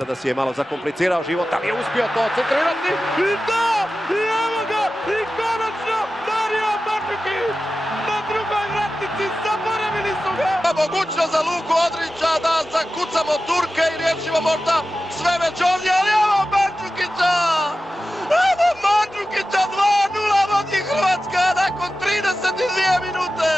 Sada si je malo zakomplicirao život, ali je uspio to centrirati i da! I evo ga! I konačno Mario Mandžukić na drugoj vratnici, zaboravili su ga! Mogućnost za Luku Odrića da zakucamo Turke i riješimo možda sve već ovdje, ali evo Mandžukića! Evo Mandžukića, 2:0 vodi Hrvatska nakon 32 minute!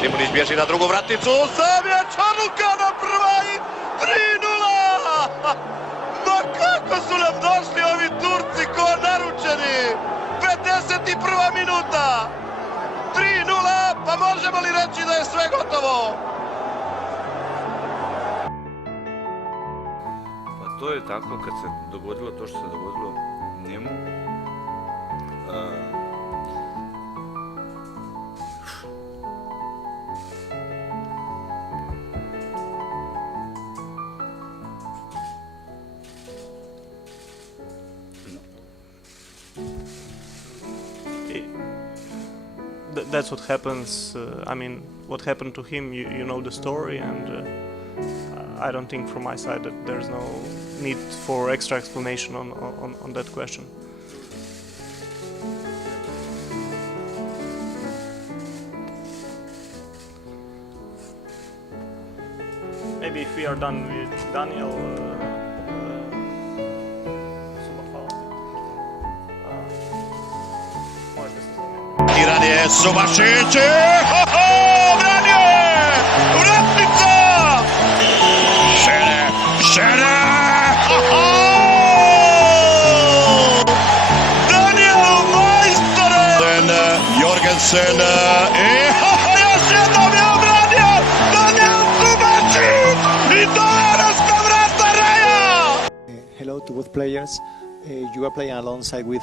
Šimunić bježi na drugu vratnicu, sam je Čarluka na prva i 3:0! Ma kako su nam došli ovi Turci ko naručeni! 51. minuta! 3:0, pa možemo li reći da je sve gotovo? Pa to je tako kad se dogodilo to što se dogodilo njemu. That's what happens. I mean, what happened to him, you know the story, and I don't think from my side that there's no need for extra explanation on that question. Maybe if we are done with Daniel, Iran je Subašić, branio je, vratnica! Šere, Daniel majstore! Jorgensen i još jednom je obranio Daniel Subašić i to je raska vrata Reja! Hello to both players. You are playing alongside with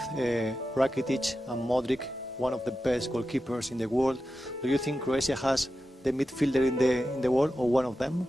Rakitic and Modric, one of the best goalkeepers in the world. Do you think Croatia has the midfielder in the world or one of them?